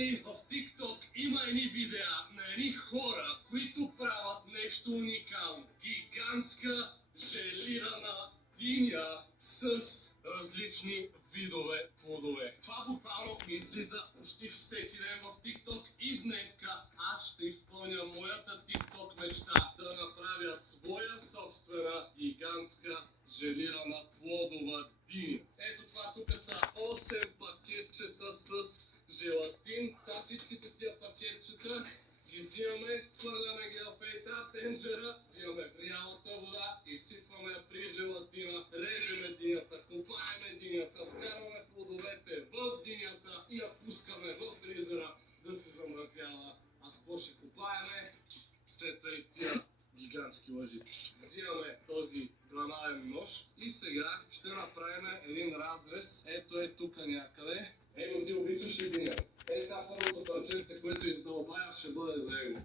приятели, в TikTok има едни видеа на едни хора, които правят нещо уникално. Гигантска желирана диня с различни видове плодове. Това буквално ми излиза почти всеки ден в TikTok и днеска аз ще изпълня моята TikTok мечта да направя своя собствена гигантска желирана плодова диня. Ето това тук са 8 пакетчета с желатин. Са всичките тия пакетчета ги взимаме, хвърляме ги в една тенджера, взимаме врялата вода, изсипваме я при желатина, режеме динята, копаеме динята, вкарваме плодовете в динята и я пускаме в фризера да се замразява. А с какво ще копаеме? След и тия гигантски лъжици. Взимаме този гранален нож и сега ще направим един разрез. Ето е тук някъде. Его, ти обичаш ли диня? Сега първото парченце, което издълбая, ще бъде за его.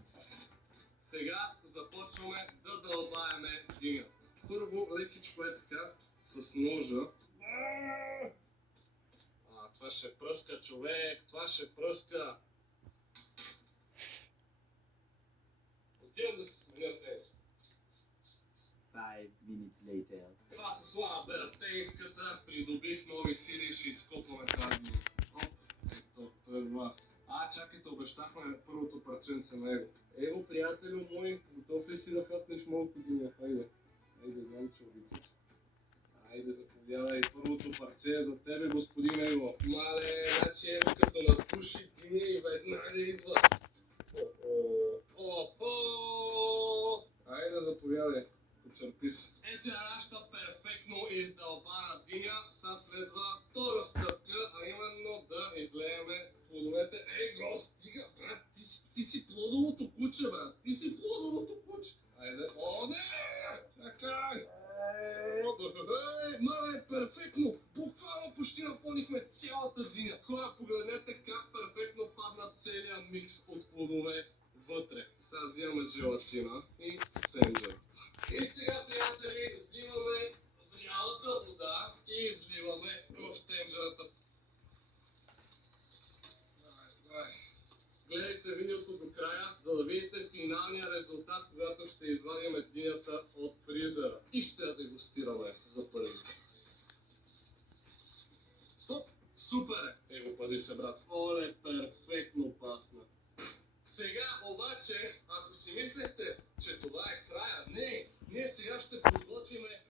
Сега започваме да дълбаеме диня. Първо лекичко е така, с ножа. Това ще пръска, човек, това ще пръска. Отивам да се сменя тенис. 5 minutes later. Това са слава бертейската, придобих нови сили и ще изкопваме тази диня. Ето, това. Чакайте, обещахме първото парченце на его. Его, приятелю мой, готов ли си да хъпнеш малко диня? Хайде. Хайде, знам, че обичаш. Хайде, заповядай. Първото парче е за тебе, господин Его. Мале, значи Его като надпуши диня и веднага идва. Хайде, заповядай. Почерпи се. Ето е нашата перфектно издълбана диня. Сега следва втора стъпка, а именно да излееме плодовете. Го, стига, брат, ти си плодовото куче, брат. Ти си плодовото куче. Айде, не! Чакай! Мале, перфектно! Буквално почти напълнихме цялата диня. Хора, погледнете как перфектно падна целият микс от плодове вътре. Сега взимаме желатина и тенджер. И сега, приятели, взимаме врялата вода и изливаме в тенджерата. Гледайте видеото до края, за да видите финалния резултат, когато ще извадим динята от фризера и ще я дегустираме за първи път. Стоп! Супер е! Его, пази се, брат. Оле, перфектно пасна. Сега обаче, ако си мислехте, че това е края, не! Ние сега ще подготвим